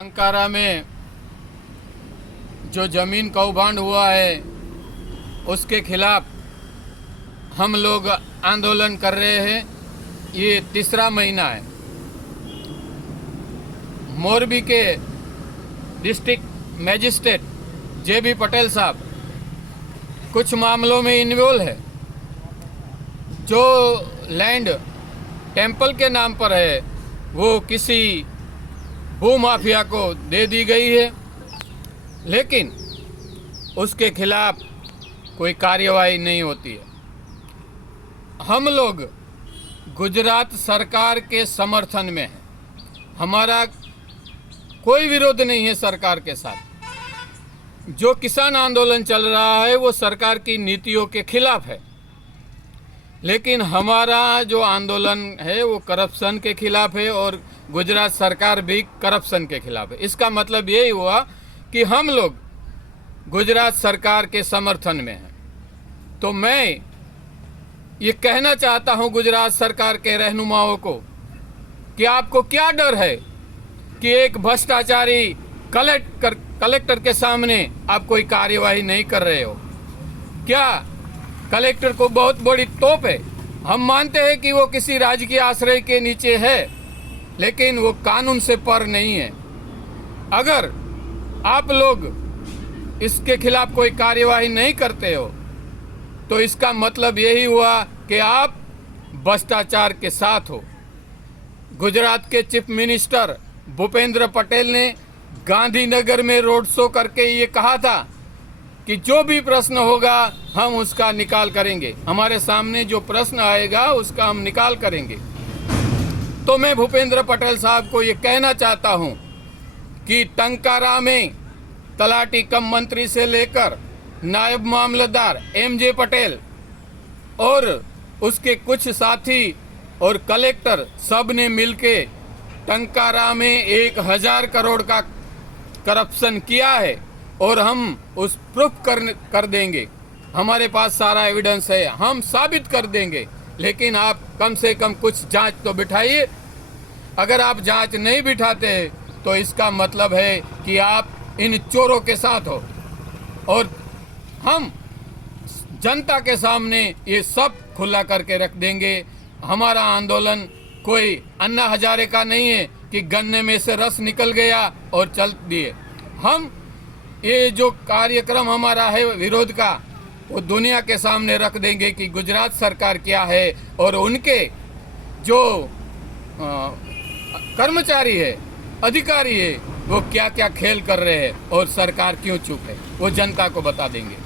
Ankara में जो ज़मीन कौभांड हुआ है उसके खिलाफ हम लोग आंदोलन कर रहे हैं। ये तीसरा महीना है। मोरबी के डिस्ट्रिक्ट मैजिस्ट्रेट जे.बी. पटेल साहब कुछ मामलों में इन्वॉल्व है। जो लैंड टेंपल के नाम पर है वो किसी भू माफिया को दे दी गई है, लेकिन उसके खिलाफ कोई कार्यवाही नहीं होती है। हम लोग गुजरात सरकार के समर्थन में हैं। हमारा कोई विरोध नहीं है सरकार के साथ। जो किसान आंदोलन चल रहा है वो सरकार की नीतियों के खिलाफ है, लेकिन हमारा जो आंदोलन है वो करप्शन के खिलाफ है और गुजरात सरकार भी करप्शन के खिलाफ है। इसका मतलब यही हुआ कि हम लोग गुजरात सरकार के समर्थन में हैं। तो मैं ये कहना चाहता हूं गुजरात सरकार के रहनुमाओं को कि आपको क्या डर है कि एक भ्रष्टाचारी कलेक्टर के सामने आप कोई कार्यवाही नहीं कर रहे हो? क्या कलेक्टर को बहुत बड़ी तोप है? हम मानते हैं कि वो किसी राजकीय आश्रय के नीचे है, लेकिन वो कानून से पर नहीं है। अगर आप लोग इसके खिलाफ कोई कार्यवाही नहीं करते हो तो इसका मतलब यही हुआ कि आप भ्रष्टाचार के साथ हो। गुजरात के चीफ मिनिस्टर भूपेंद्र पटेल ने गांधीनगर में रोड शो करके ये कहा था कि जो भी प्रश्न होगा हम उसका निकाल करेंगे। हमारे सामने जो प्रश्न आएगा उसका हम निकाल करेंगे। तो मैं भूपेंद्र पटेल साहब को ये कहना चाहता हूँ कि टंकारा में तलाटी कम मंत्री से लेकर नायब मामलतदार एम.जे. पटेल और उसके कुछ साथी और कलेक्टर सब ने मिलके टंकारा में 1000 करोड़ का करप्शन किया है और हम उस प्रूफ कर देंगे। हमारे पास सारा एविडेंस है, हम साबित कर देंगे। लेकिन आप कम से कम कुछ जांच तो बिठाइए। अगर आप जांच नहीं बिठाते तो इसका मतलब है कि आप इन चोरों के साथ हो। और हम जनता के सामने ये सब खुला करके रख देंगे। हमारा आंदोलन कोई अन्ना हजारे का नहीं है कि गन्ने में से रस निकल गया और चल दिए। हम ये जो कार्यक्रम हमारा है विरोध का वो दुनिया के सामने रख देंगे कि गुजरात सरकार क्या है और उनके जो कर्मचारी है, अधिकारी है, वो क्या क्या खेल कर रहे हैं और सरकार क्यों चुप है, वो जनता को बता देंगे।